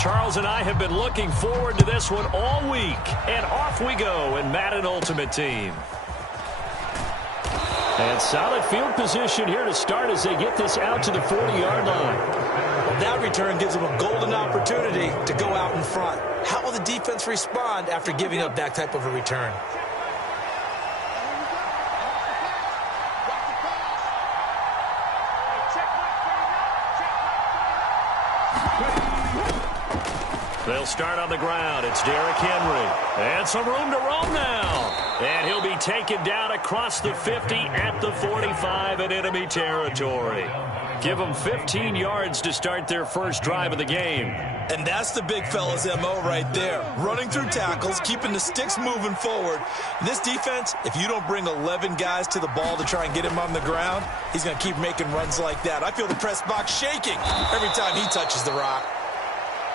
Charles and I have been looking forward to this one all week. And off we go in Madden Ultimate Team. And solid field position here to start as they get this out to the 40-yard line. Well, that return gives them a golden opportunity to go out in front. How will the defense respond after giving up that type of a return? They'll start on the ground. It's Derrick Henry. And some room to roam now. And he'll be taken down across the 50 at the 45 in enemy territory. Give them 15 yards to start their first drive of the game. And that's the big fella's MO right there. Running through tackles, keeping the sticks moving forward. This defense, if you don't bring 11 guys to the ball to try and get him on the ground, he's going to keep making runs like that. I feel the press box shaking every time he touches the rock.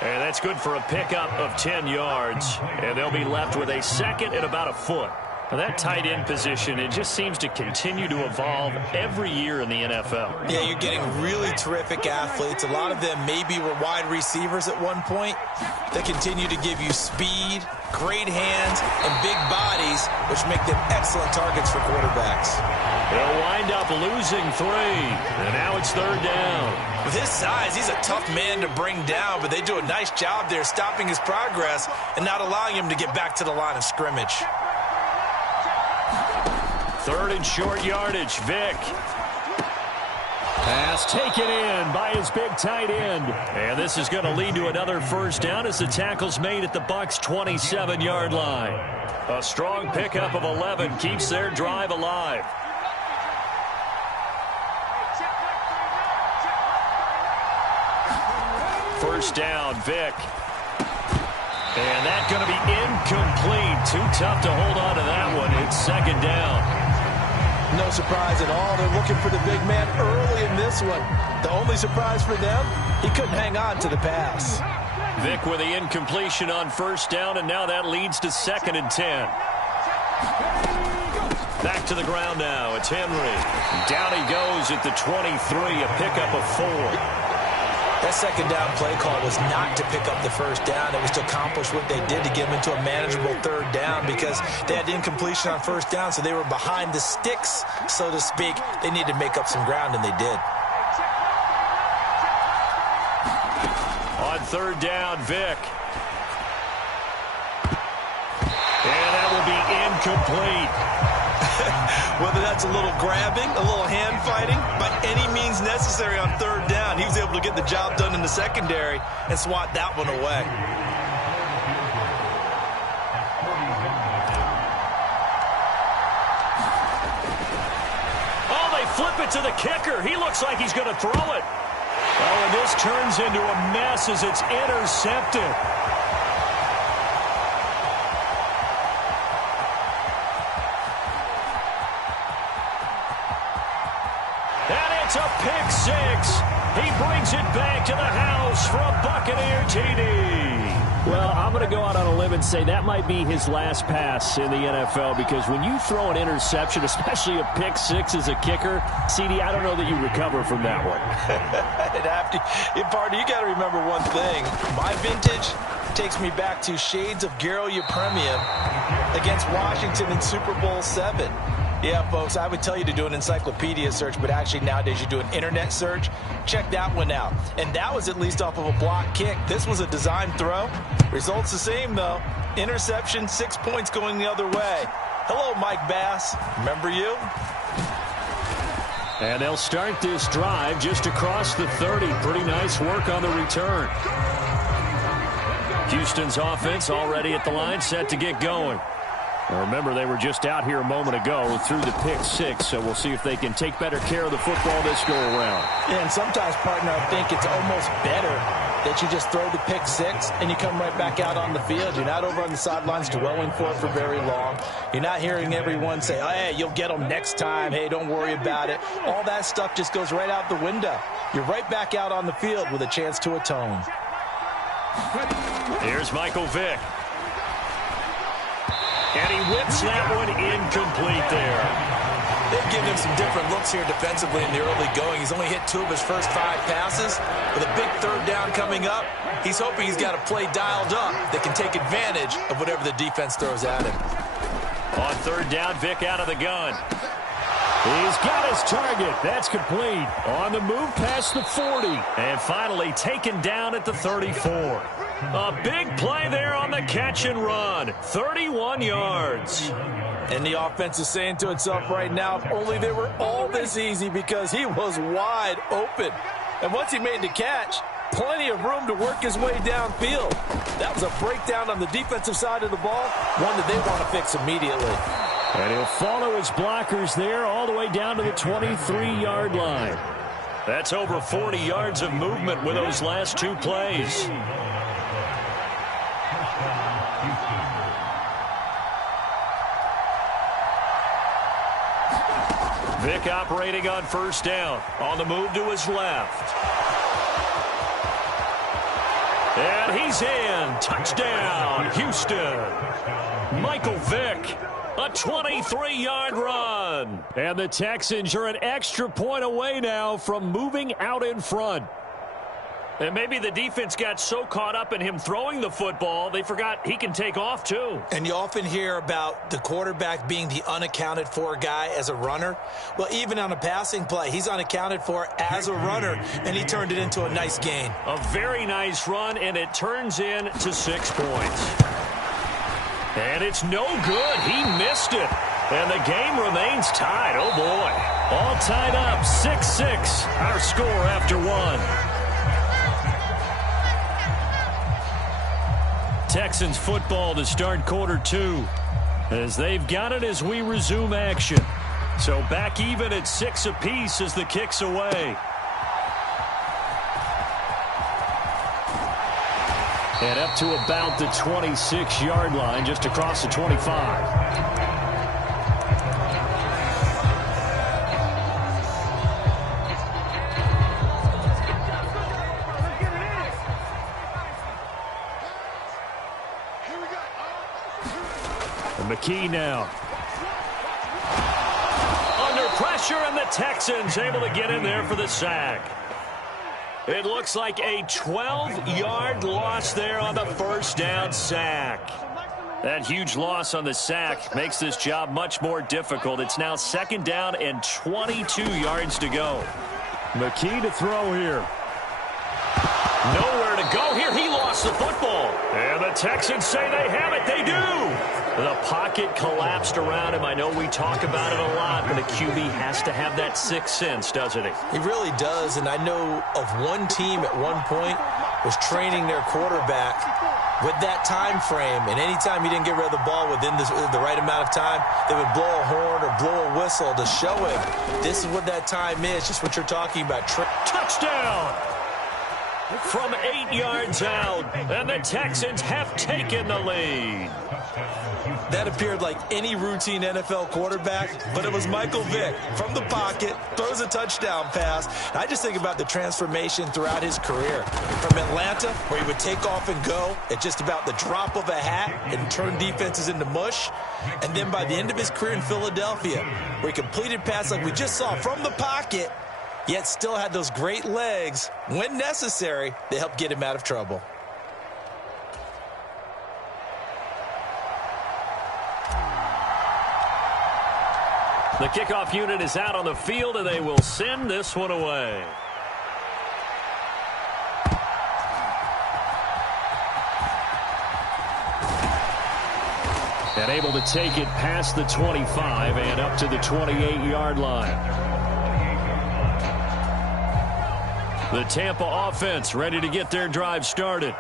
And that's good for a pickup of 10 yards. And they'll be left with a second and about a foot. Now that tight end position, it just seems to continue to evolve every year in the NFL. Yeah, you're getting really terrific athletes. A lot of them maybe were wide receivers at one point. They continue to give you speed, great hands, and big bodies, which make them excellent targets for quarterbacks. They'll wind up losing 3. And now it's third down. With his size, he's a tough man to bring down, but they do a nice job there stopping his progress and not allowing him to get back to the line of scrimmage. Third and short yardage, Vick. Pass taken in by his big tight end. And this is going to lead to another first down as the tackle's made at the Bucs' 27-yard line. A strong pickup of 11 keeps their drive alive. First down, Vick. And that's going to be incomplete. Too tough to hold on to that one. It's second down. No surprise at all. They're looking for the big man early in this one. The only surprise for them, he couldn't hang on to the pass. Vick with the incompletion on first down, and now that leads to second and 10. Back to the ground now. It's Henry. Down he goes at the 23, a pickup of 4. That second down play call was not to pick up the first down. It was to accomplish what they did to get them into a manageable third down because they had incompletion on first down, so they were behind the sticks, so to speak. They needed to make up some ground, and they did. On third down, Vick. And that will be incomplete. Whether that's a little grabbing, a little hand fighting, by any means necessary on third down, he was able to get the job done in the secondary and swat that one away. Oh, they flip it to the kicker. He looks like he's going to throw it. Oh, and this turns into a mess as it's intercepted. It's a pick 6. He brings it back to the house for a Buccaneer TD. Well, I'm going to go out on a limb and say that might be his last pass in the NFL because when you throw an interception, especially a pick 6 as a kicker, CD, I don't know that you recover from that one. Party, you got to remember one thing. My vintage takes me back to shades of Garo Yepremian against Washington in Super Bowl 7. Yeah, folks, I would tell you to do an encyclopedia search, but actually nowadays you do an internet search. Check that one out. And that was at least off of a block kick. This was a design throw. Results the same, though. Interception, 6 points going the other way. Hello, Mike Bass. Remember you? And they'll start this drive just across the 30. Pretty nice work on the return. Houston's offense already at the line, set to get going. Now remember, they were just out here a moment ago through the pick 6, so we'll see if they can take better care of the football this go-around. Yeah, and sometimes, partner, I think it's almost better that you just throw the pick 6 and you come right back out on the field. You're not over on the sidelines dwelling for it for very long. You're not hearing everyone say, oh, hey, you'll get them next time. Hey, don't worry about it. All that stuff just goes right out the window. You're right back out on the field with a chance to atone. Here's Michael Vick. And he whips that one incomplete there. They've given him some different looks here defensively in the early going. He's only hit 2 of his first 5 passes. With a big third down coming up, he's hoping he's got a play dialed up that can take advantage of whatever the defense throws at him. On third down, Vic out of the gun. He's got his target. That's complete. On the move past the 40. And finally taken down at the 34. A big play there on the catch and run. 31 yards. And the offense is saying to itself right now, if only they were all this easy, because he was wide open. And once he made the catch, plenty of room to work his way downfield. That was a breakdown on the defensive side of the ball, one that they want to fix immediately. And he'll follow his blockers there all the way down to the 23-yard line. That's over 40 yards of movement with those last 2 plays. Vic operating on first down. On the move to his left. And he's in. Touchdown, Houston. Michael Vick. A 23-yard run. And the Texans are an extra point away now from moving out in front. And maybe the defense got so caught up in him throwing the football, they forgot he can take off too. And you often hear about the quarterback being the unaccounted for guy as a runner. Well, even on a passing play, he's unaccounted for as a runner, and he turned it into a nice gain. A very nice run, and it turns into 6 points. And it's no good. He missed it. And the game remains tied. Oh, boy. All tied up, 6-6. Our score after 1. Texans football to start quarter 2. As they've got it as we resume action. So back even at 6 apiece as the kick's away. And up to about the 26-yard line, just across the 25. McKee now. Under pressure, and the Texans able to get in there for the sack. It looks like a 12-yard loss there on the first down sack. That huge loss on the sack makes this job much more difficult. It's now 2nd down and 22 yards to go. McKee to throw here. Nowhere to go here. He lost the football. And the Texans say they have it. They do. The pocket collapsed around him. I know we talk about it a lot, but a QB has to have that 6th sense, doesn't he? He really does, and I know of one team at one point was training their quarterback with that time frame, and anytime he didn't get rid of the ball within the right amount of time, they would blow a horn or blow a whistle to show him this is what that time is, just what you're talking about. Touchdown! From 8 yards out, and the Texans have taken the lead. That appeared like any routine NFL quarterback, but it was Michael Vick from the pocket, throws a touchdown pass. And I just think about the transformation throughout his career. From Atlanta, where he would take off and go at just about the drop of a hat and turn defenses into mush. And then by the end of his career in Philadelphia, where he completed passes like we just saw from the pocket, yet still had those great legs, when necessary, they helped get him out of trouble. The kickoff unit is out on the field, and they will send this one away. And able to take it past the 25 and up to the 28-yard line. The Tampa offense ready to get their drive started.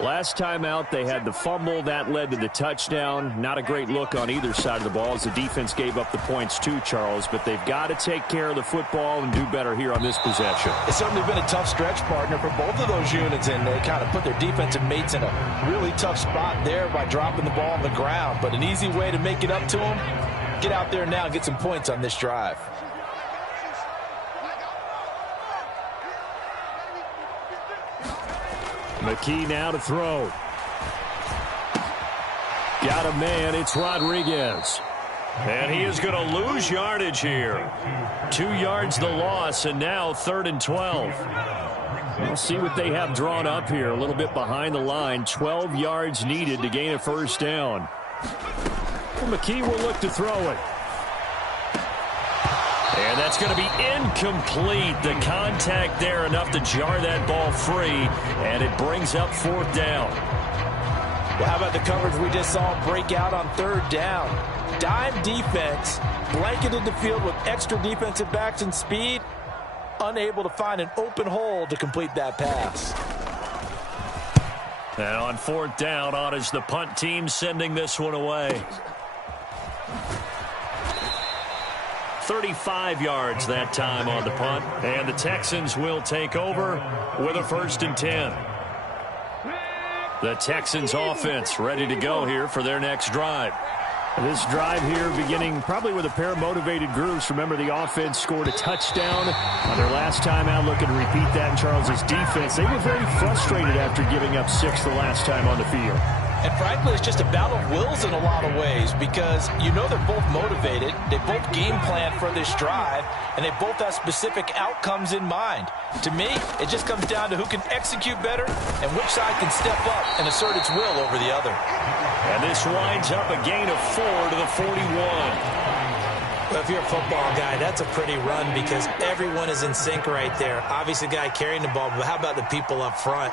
Last time out, they had the fumble. That led to the touchdown. Not a great look on either side of the ball as the defense gave up the points too, Charles. But they've got to take care of the football and do better here on this possession. It's certainly been a tough stretch, partner, for both of those units. And they kind of put their defensive mates in a really tough spot there by dropping the ball on the ground. But an easy way to make it up to them, get out there now and get some points on this drive. McKee now to throw. Got a man. It's Rodriguez. And he is going to lose yardage here. 2 yards the loss, and now 3rd and 12. We'll see what they have drawn up here. A little bit behind the line. 12 yards needed to gain a first down. Well, McKee will look to throw it. And that's going to be incomplete. The contact there enough to jar that ball free, and it brings up 4th down. Well, how about the coverage we just saw break out on 3rd down? Dime defense, blanketed the field with extra defensive backs and speed, unable to find an open hole to complete that pass. And on 4th down, on is the punt team sending this one away. 35 yards that time on the punt, and the Texans will take over with a 1st and 10. The Texans offense ready to go here for their next drive. This drive here beginning probably with a pair of motivated groups. Remember, the offense scored a touchdown on their last time out, looking to repeat that in Charles's defense. They were very frustrated after giving up 6 the last time on the field. And frankly, it's just a battle of wills in a lot of ways, because you know they're both motivated, they both game plan for this drive, and they both have specific outcomes in mind. To me, it just comes down to who can execute better and which side can step up and assert its will over the other. And this winds up a gain of 4 to the 41. Well, if you're a football guy, that's a pretty run because everyone is in sync right there. Obviously, the guy carrying the ball, but how about the people up front?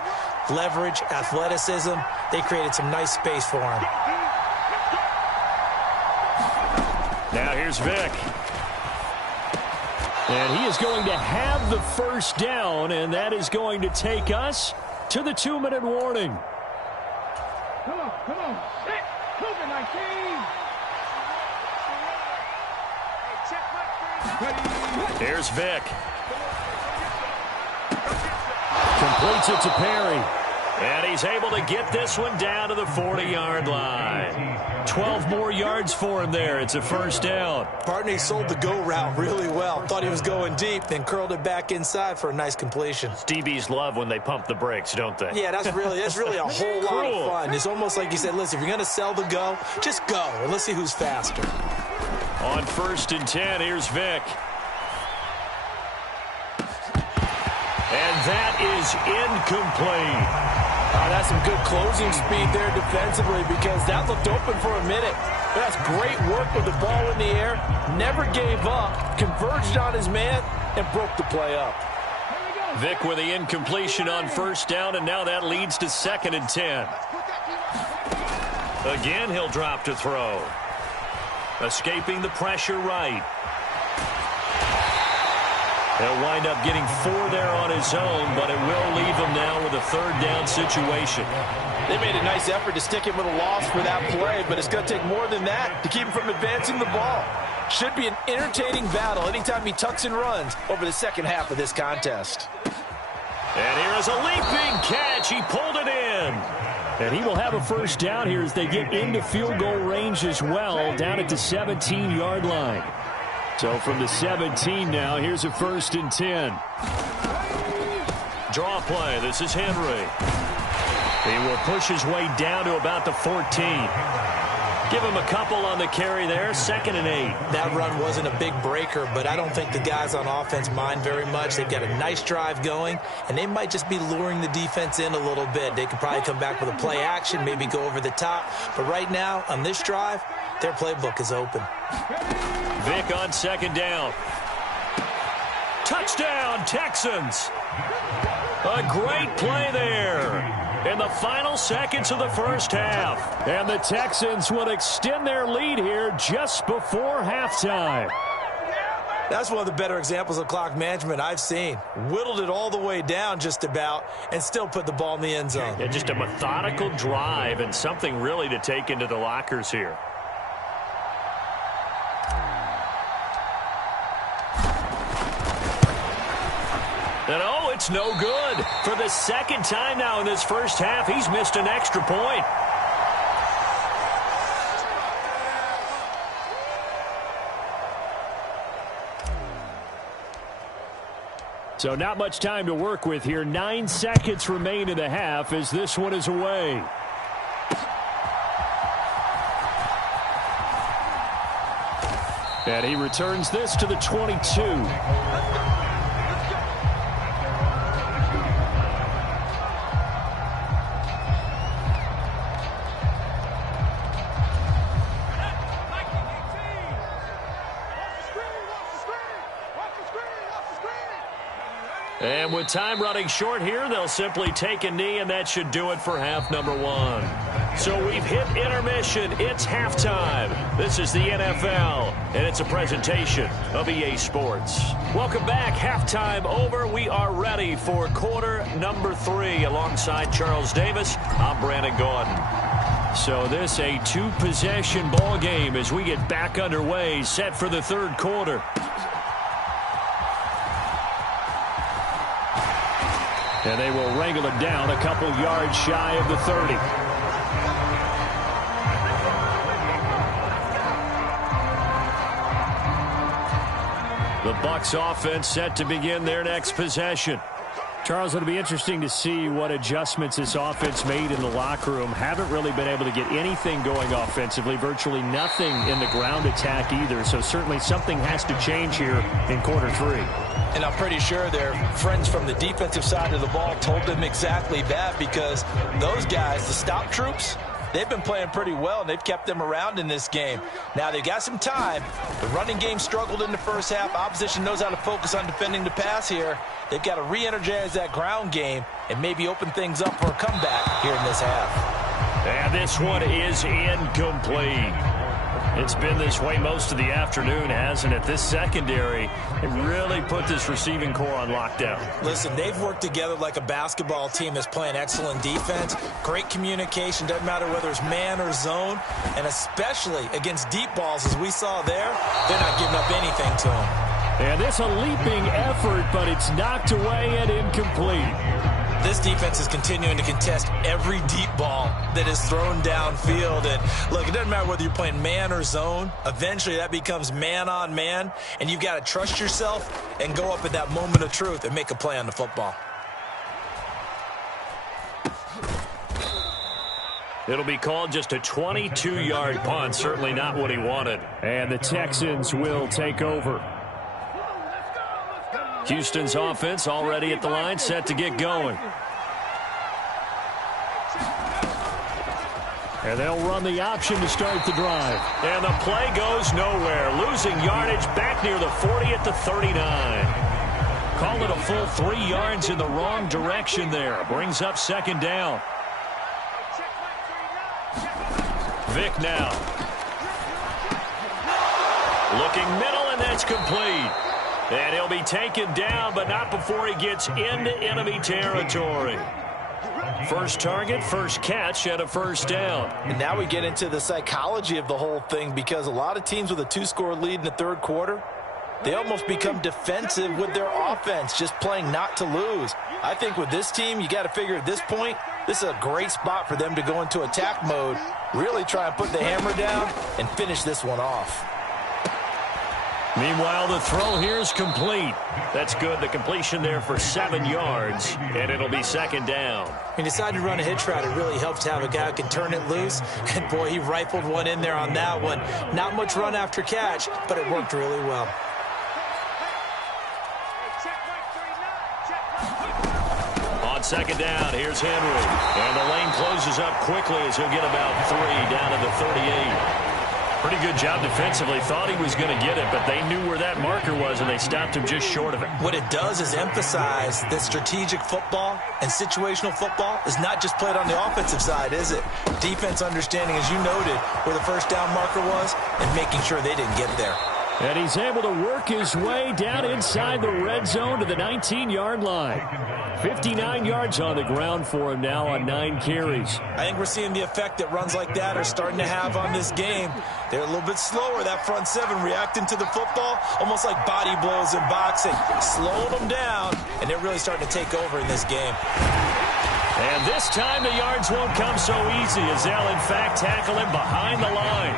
Leverage, athleticism, they created some nice space for him. Now here's Vick. And he is going to have the first down, and that is going to take us to the 2-minute warning. Come on. Sit. Move it, 19. Here's Vick. Completes it to Perry. And he's able to get this one down to the 40-yard line. 12 more yards for him there. It's a first down. Partner, he sold the go route really well. Thought he was going deep, then curled it back inside for a nice completion. DBs love when they pump the brakes, don't they? Yeah, that's really a whole lot of fun. It's almost like you said, listen, if you're going to sell the go, just go, and let's see who's faster. On 1st and 10, here's Vick. And that is incomplete. That's some good closing speed there defensively because that looked open for a minute. That's great work with the ball in the air. Never gave up, converged on his man, and broke the play up. Vick with the incompletion on 1st down, and now that leads to 2nd and 10. Again, he'll drop to throw. Escaping the pressure right. He'll wind up getting 4 there on his own, but it will leave him now with a 3rd down situation. They made a nice effort to stick him with a loss for that play, but it's going to take more than that to keep him from advancing the ball. Should be an entertaining battle anytime he tucks and runs over the second half of this contest. And here is a leaping catch. He pulled it in. And he will have a first down here as they get into field goal range as well, down at the 17-yard line. So from the 17 now, here's a 1st and 10. Draw play. This is Henry. He will push his way down to about the 14. Give him a couple on the carry there. 2nd and 8. That run wasn't a big breaker, but I don't think the guys on offense mind very much. They've got a nice drive going, and they might just be luring the defense in a little bit. They could probably come back with a play action, maybe go over the top. But right now, on this drive, their playbook is open. Vick on 2nd down. Touchdown, Texans. A great play there in the final seconds of the first half. And the Texans would extend their lead here just before halftime. That's one of the better examples of clock management I've seen. Whittled it all the way down just about and still put the ball in the end zone. Yeah, just a methodical drive and something really to take into the lockers here. And oh, it's no good. For the 2nd time now in this first half, he's missed an extra point. So not much time to work with here. 9 seconds remain in the half as this one is away. And he returns this to the 22. And with time running short here, they'll simply take a knee, and that should do it for half number one. So we've hit intermission. It's halftime. This is the NFL, and it's a presentation of EA Sports. Welcome back. Halftime over. We are ready for quarter number 3. Alongside Charles Davis, I'm Brandon Gordon. So this a two-possession ball game as we get back underway, set for the third quarter. And they will wrangle it down a couple yards shy of the 30. The Bucs offense set to begin their next possession. Charles, it'll be interesting to see what adjustments this offense made in the locker room. Haven't really been able to get anything going offensively, virtually nothing in the ground attack either. So certainly something has to change here in quarter 3. And I'm pretty sure their friends from the defensive side of the ball told them exactly that, because those guys, the stop troops, they've been playing pretty well, and they've kept them around in this game. Now, they've got some time. The running game struggled in the first half. Opposition knows how to focus on defending the pass here. They've got to re-energize that ground game and maybe open things up for a comeback here in this half. And this one is incomplete. It's been this way most of the afternoon, hasn't it? This secondary, it really put this receiving core on lockdown. Listen, they've worked together like a basketball team that's playing excellent defense. Great communication, doesn't matter whether it's man or zone. And especially against deep balls, as we saw there, they're not giving up anything to them. And this a leaping effort, but it's knocked away and incomplete. This defense is continuing to contest every deep ball that is thrown downfield. And look, it doesn't matter whether you're playing man or zone. Eventually that becomes man on man, and you've got to trust yourself and go up at that moment of truth and make a play on the football. It'll be called just a 22-yard punt. Certainly not what he wanted. And the Texans will take over. Houston's offense already at the line, set to get going. And they'll run the option to start the drive. And the play goes nowhere. Losing yardage back near the 40 at the 39. Call it a full 3 yards in the wrong direction there. Brings up second down. Vick now. Looking middle, and that's complete. And he'll be taken down, but not before he gets into enemy territory. First target, first catch, and a first down. And now we get into the psychology of the whole thing, because a lot of teams with a 2-score lead in the third quarter, they almost become defensive with their offense, just playing not to lose. I think with this team, you got to figure at this point, this is a great spot for them to go into attack mode, really try and put the hammer down and finish this one off. Meanwhile, the throw here is complete. That's good. The completion there for 7 yards, and it'll be second down. He decided to run a hitch route. It really helps to have a guy who can turn it loose. And, boy, he rifled one in there on that one. Not much run after catch, but it worked really well. On second down, here's Henry. And the lane closes up quickly as he'll get about 3 down to the 38. Pretty good job defensively. Thought he was going to get it, but they knew where that marker was, and they stopped him just short of it. What it does is emphasize that strategic football and situational football is not just played on the offensive side, is it? Defense understanding, as you noted, where the first down marker was and making sure they didn't get there. And he's able to work his way down inside the red zone to the 19-yard line. 59 yards on the ground for him now on 9 carries. I think we're seeing the effect that runs like that are starting to have on this game. They're a little bit slower, that front seven, reacting to the football, almost like body blows in boxing, slowing them down, and they're really starting to take over in this game. And this time the yards won't come so easy, as they'll in fact tackle him behind the line.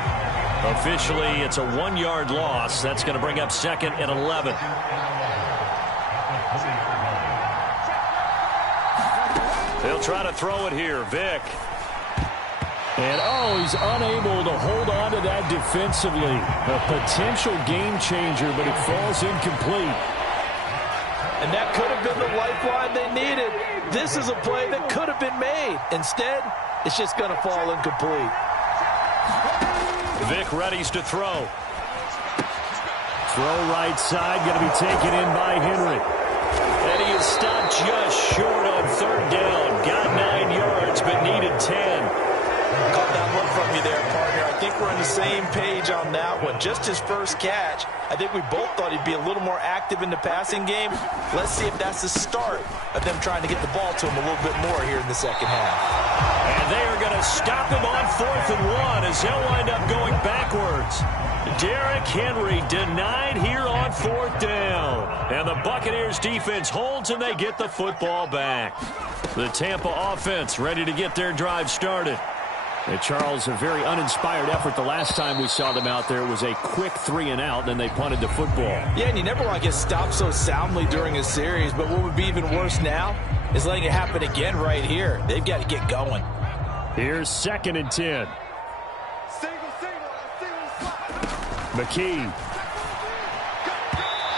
Officially, it's a 1-yard loss. That's going to bring up second and 11. They'll try to throw it here. Vick. And, he's unable to hold on to that defensively. A potential game changer, but it falls incomplete. And that could have been the lifeline they needed. This is a play that could have been made. Instead, it's just going to fall incomplete. Vic readies to throw. Throw right side, going to be taken in by Henry. And he is stopped just short on third down. Got 9 yards, but needed 10. Caught that look from you there, partner. I think we're on the same page on that one. Just his first catch. I think we both thought he'd be a little more active in the passing game. Let's see if that's the start of them trying to get the ball to him a little bit more here in the second half. And they are going to stop him on 4th and 1 as he'll wind up going backwards. Derrick Henry denied here on 4th down. And the Buccaneers defense holds and they get the football back. The Tampa offense ready to get their drive started. And Charles, a very uninspired effort the last time we saw them out there. It was a quick 3 and out, then they punted the football. Yeah, and you never want to get stopped so soundly during a series, but what would be even worse now is letting it happen again right here. They've got to get going. Here's 2nd and 10. McKee.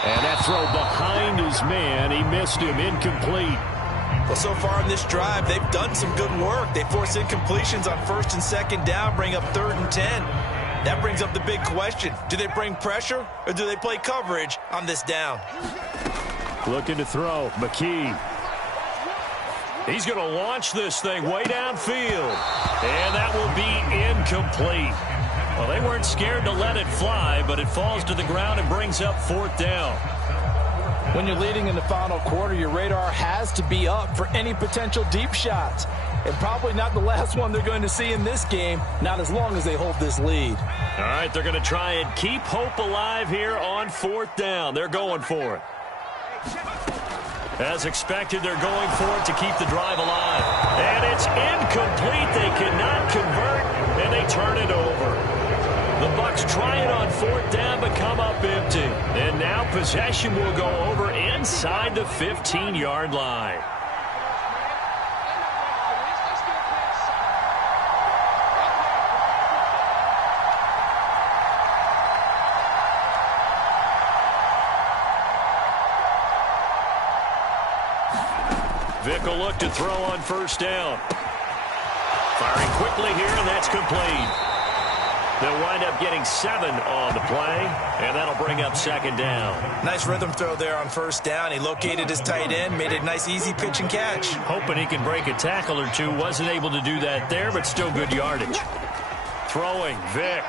And that throw behind his man. He missed him. Incomplete. Well, so far in this drive, they've done some good work. They force incompletions on 1st and 2nd down, bring up 3rd and 10. That brings up the big question. Do they bring pressure or do they play coverage on this down? Looking to throw. McKee. He's going to launch this thing way downfield. And that will be incomplete. Well, they weren't scared to let it fly, but it falls to the ground and brings up 4th down. When you're leading in the final quarter, your radar has to be up for any potential deep shots. And probably not the last one they're going to see in this game, not as long as they hold this lead. All right, they're going to try and keep hope alive here on 4th down. They're going for it. As expected, they're going for it to keep the drive alive. And it's incomplete. They cannot convert, and they turn it over. The Bucs try it on 4th down, but come up empty. And now possession will go over inside the 15-yard line. Vic will look to throw on 1st down. Firing quickly here, and that's complete. They'll wind up getting 7 on the play, and that'll bring up 2nd down. Nice rhythm throw there on 1st down. He located his tight end, made it a nice, easy pitch and catch. Hoping he can break a tackle or two. Wasn't able to do that there, but still good yardage. Throwing, Vic.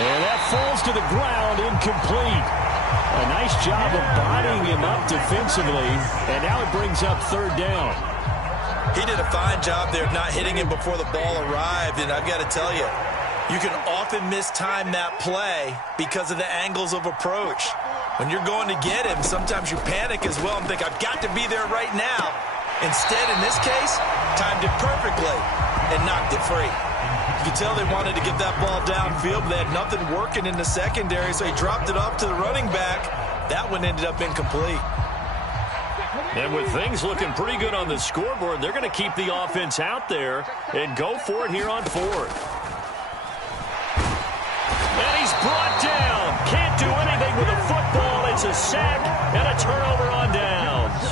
And that falls to the ground, incomplete. A nice job of bodying him up defensively, and now it brings up 3rd down. He did a fine job there of not hitting him before the ball arrived, and I've got to tell you, you can often mistime that play because of the angles of approach. When you're going to get him, sometimes you panic as well and think, I've got to be there right now. Instead, in this case, timed it perfectly and knocked it free. You could tell they wanted to get that ball downfield, but they had nothing working in the secondary, so he dropped it off to the running back. That one ended up incomplete. And with things looking pretty good on the scoreboard, they're going to keep the offense out there and go for it here on 4th. And he's brought down. Can't do anything with a football. It's a sack and a turnover on downs.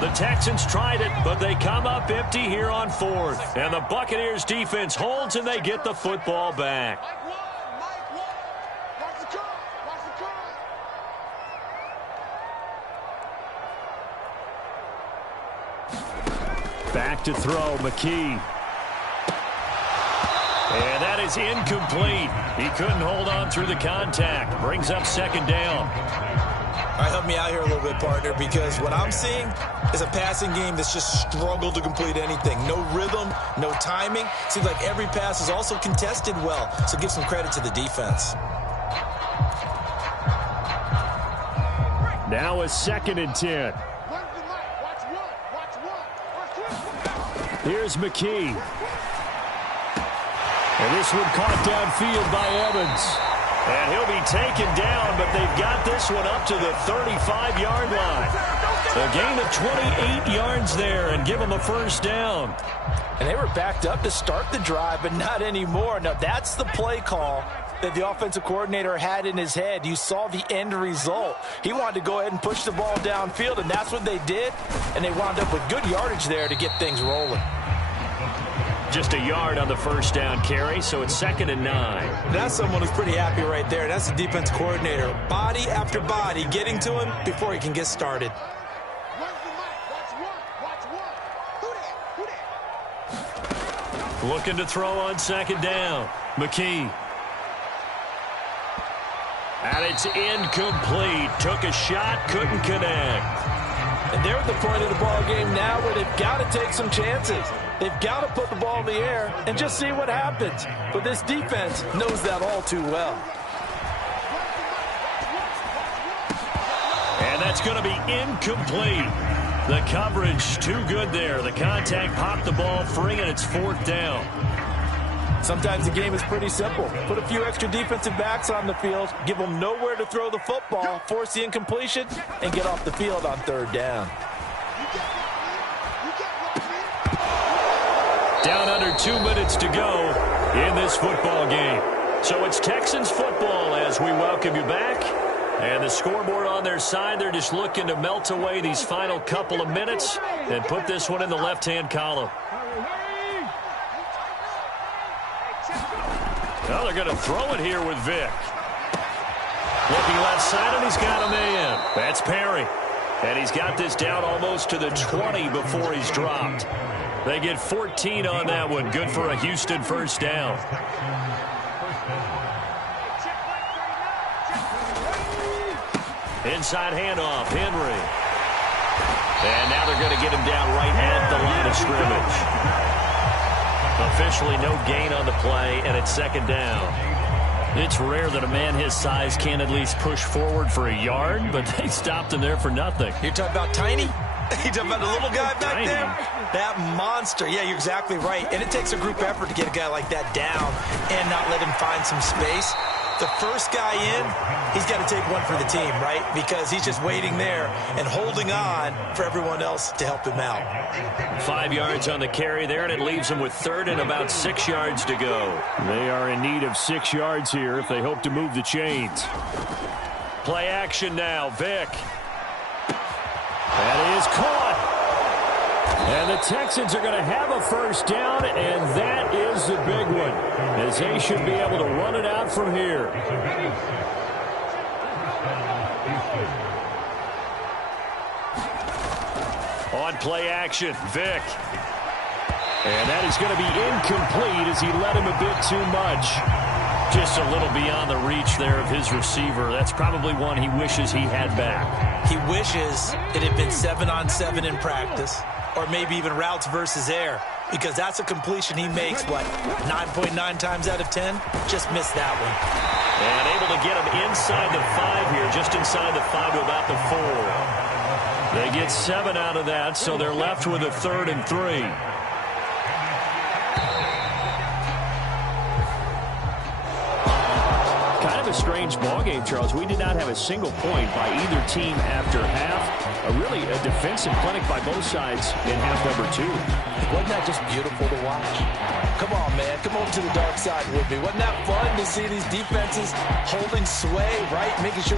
The Texans tried it, but they come up empty here on 4th. And the Buccaneers defense holds and they get the football back. Back to throw, McKee. And that is incomplete. He couldn't hold on through the contact. Brings up 2nd down. All right, help me out here a little bit, partner, because what I'm seeing is a passing game that's just struggled to complete anything. No rhythm, no timing. Seems like every pass is also contested well, so give some credit to the defense. Now a 2nd and 10. Here's McKee. And this one caught downfield by Evans. And he'll be taken down, but they've got this one up to the 35-yard line. A gain of 28 yards there and give them a first down. And they were backed up to start the drive, but not anymore. Now, that's the play call that the offensive coordinator had in his head. You saw the end result. He wanted to go ahead and push the ball downfield, and that's what they did. And they wound up with good yardage there to get things rolling. Just a yard on the first down carry, so it's 2nd and 9. That's someone who's pretty happy right there. That's the defense coordinator. Body after body getting to him before he can get started. Looking to throw on 2nd down. McKee. And it's incomplete. Took a shot, couldn't connect. And they're at the point of the ball game now where they've got to take some chances. They've got to put the ball in the air and just see what happens. But this defense knows that all too well. And that's going to be incomplete. The coverage too good there. The contact popped the ball free, and it's 4th down. Sometimes the game is pretty simple. Put a few extra defensive backs on the field, give them nowhere to throw the football, force the incompletion, and get off the field on 3rd down. Down under 2 minutes to go in this football game. So it's Texans football as we welcome you back. And the scoreboard on their side, they're just looking to melt away these final couple of minutes and put this one in the left-hand column. Well, they're going to throw it here with Vick. Looking left side, and he's got a man. That's Perry. And he's got this down almost to the 20 before he's dropped. They get 14 on that one. Good for a Houston first down. Inside handoff, Henry. And now they're going to get him down right at the line of scrimmage. Officially no gain on the play, and it's 2nd down. It's rare that a man his size can at least push forward for a yard, but they stopped him there for nothing. You're talking about tiny? You're talking about the little guy back Tiny. there? That monster. Yeah, you're exactly right. And it takes a group effort to get a guy like that down and not let him find some space. The first guy in, he's got to take one for the team, right? Because he's just waiting there and holding on for everyone else to help him out. 5 yards on the carry there, and it leaves them with 3rd and about 6 yards to go. They are in need of 6 yards here if they hope to move the chains. Play action now, Vick. That is caught. And the Texans are going to have a first down, and that is the big one, as they should be able to run it out from here. On play action, Vick. And that is going to be incomplete as he led him a bit too much. Just a little beyond the reach there of his receiver. That's probably one he wishes he had back. He wishes it had been 7-on-7 in practice, or maybe even routes versus air, because that's a completion he makes, what, 9.9 times out of 10? Just missed that one. And able to get him inside the 5 here, just inside the 5 to about the 4. They get 7 out of that, so they're left with a 3rd and 3. Kind of a strange ballgame, Charles. We did not have a single point by either team after half. Really a defensive clinic by both sides in half number 2. Wasn't that just beautiful to watch? Come on, man. Come over to the dark side with me. Wasn't that fun to see these defenses holding sway, right? Making sure